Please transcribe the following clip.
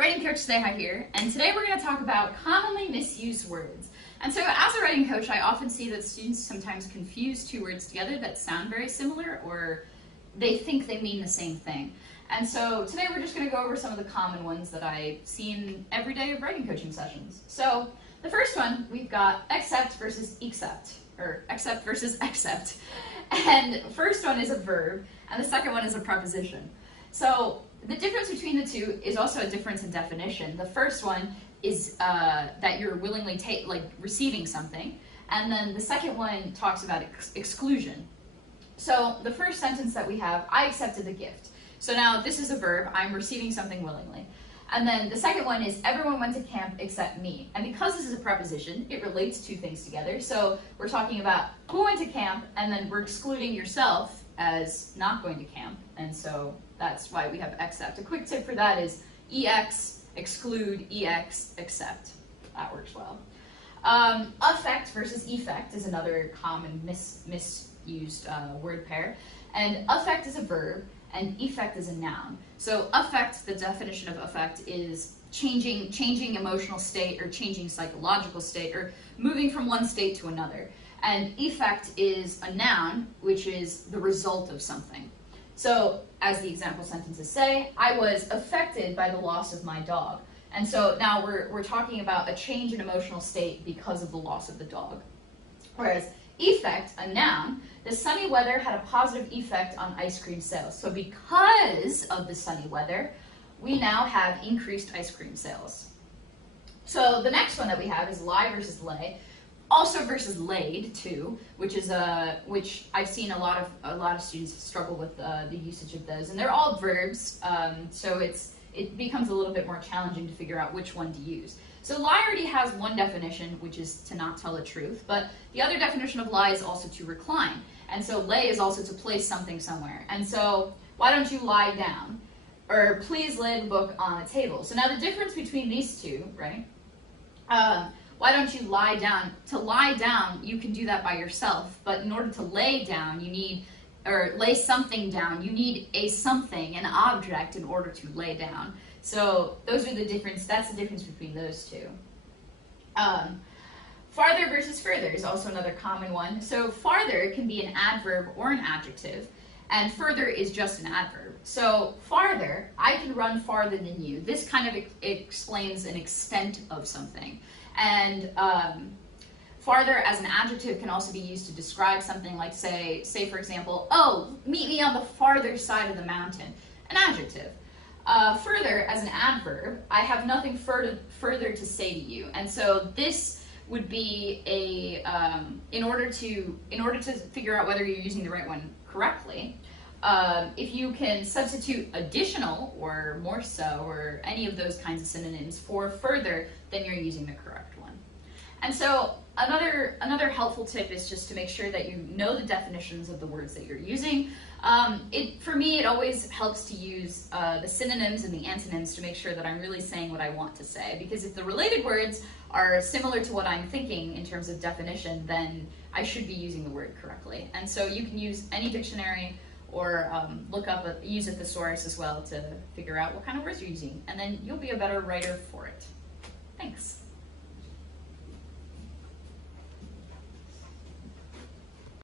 Writing coach Sneha here, and today we're going to talk about commonly misused words. And so as a writing coach, I often see that students sometimes confuse two words together that sound very similar, or they think they mean the same thing. And so today we're just going to go over some of the common ones that I see in everyday writing coaching sessions. So the first one, we've got accept versus accept, or accept versus accept. And first one is a verb, and the second one is a preposition. So the difference between the two is also a difference in definition. The first one is that you're willingly receiving something, and then the second one talks about exclusion. So the first sentence that we have, I accepted the gift. So now this is a verb, I'm receiving something willingly. And then the second one is everyone went to camp except me. And because this is a preposition, it relates two things together. So we're talking about who went to camp, and then we're excluding yourself as not going to camp. And so that's why we have accept. A quick tip for that is ex, exclude, ex, accept. That works well. Affect versus effect is another common misused word pair. And affect is a verb, and effect is a noun. So affect, the definition of affect is changing emotional state or changing psychological state or moving from one state to another. And effect is a noun, which is the result of something. So as the example sentences say, I was affected by the loss of my dog. And so now we're talking about a change in emotional state because of the loss of the dog. Whereas effect, a noun, the sunny weather had a positive effect on ice cream sales. So because of the sunny weather, we now have increased ice cream sales. So the next one that we have is lie versus lay. Also versus laid too, which I've seen a lot of students struggle with the usage of those, and they're all verbs, so it becomes a little bit more challenging to figure out which one to use. So lie already has one definition, which is to not tell the truth, but the other definition of lie is also to recline, and so lay is also to place something somewhere. And so why don't you lie down, or please lay the book on a table. So now the difference between these two, right? Why don't you lie down? To lie down, you can do that by yourself, but in order to lay down, lay something down, you need a something, an object, in order to lay down. So those are the difference. That's the difference between those two. Farther versus further is also another common one. So farther can be an adverb or an adjective, and further is just an adverb. So farther, I can run farther than you. This kind of explains an extent of something. And farther as an adjective can also be used to describe something like, say for example, oh, meet me on the farther side of the mountain, an adjective. Further as an adverb, I have nothing further to say to you. And so this would be in order to figure out whether you're using the right one correctly, if you can substitute additional or more so or any of those kinds of synonyms for further, then you're using the correct one. And so another helpful tip is just to make sure that you know the definitions of the words that you're using. For me, it always helps to use the synonyms and the antonyms to make sure that I'm really saying what I want to say. Because if the related words are similar to what I'm thinking in terms of definition, then I should be using the word correctly. And so you can use any dictionary or use a thesaurus as well to figure out what kind of words you're using. And then you'll be a better writer for it. Thanks.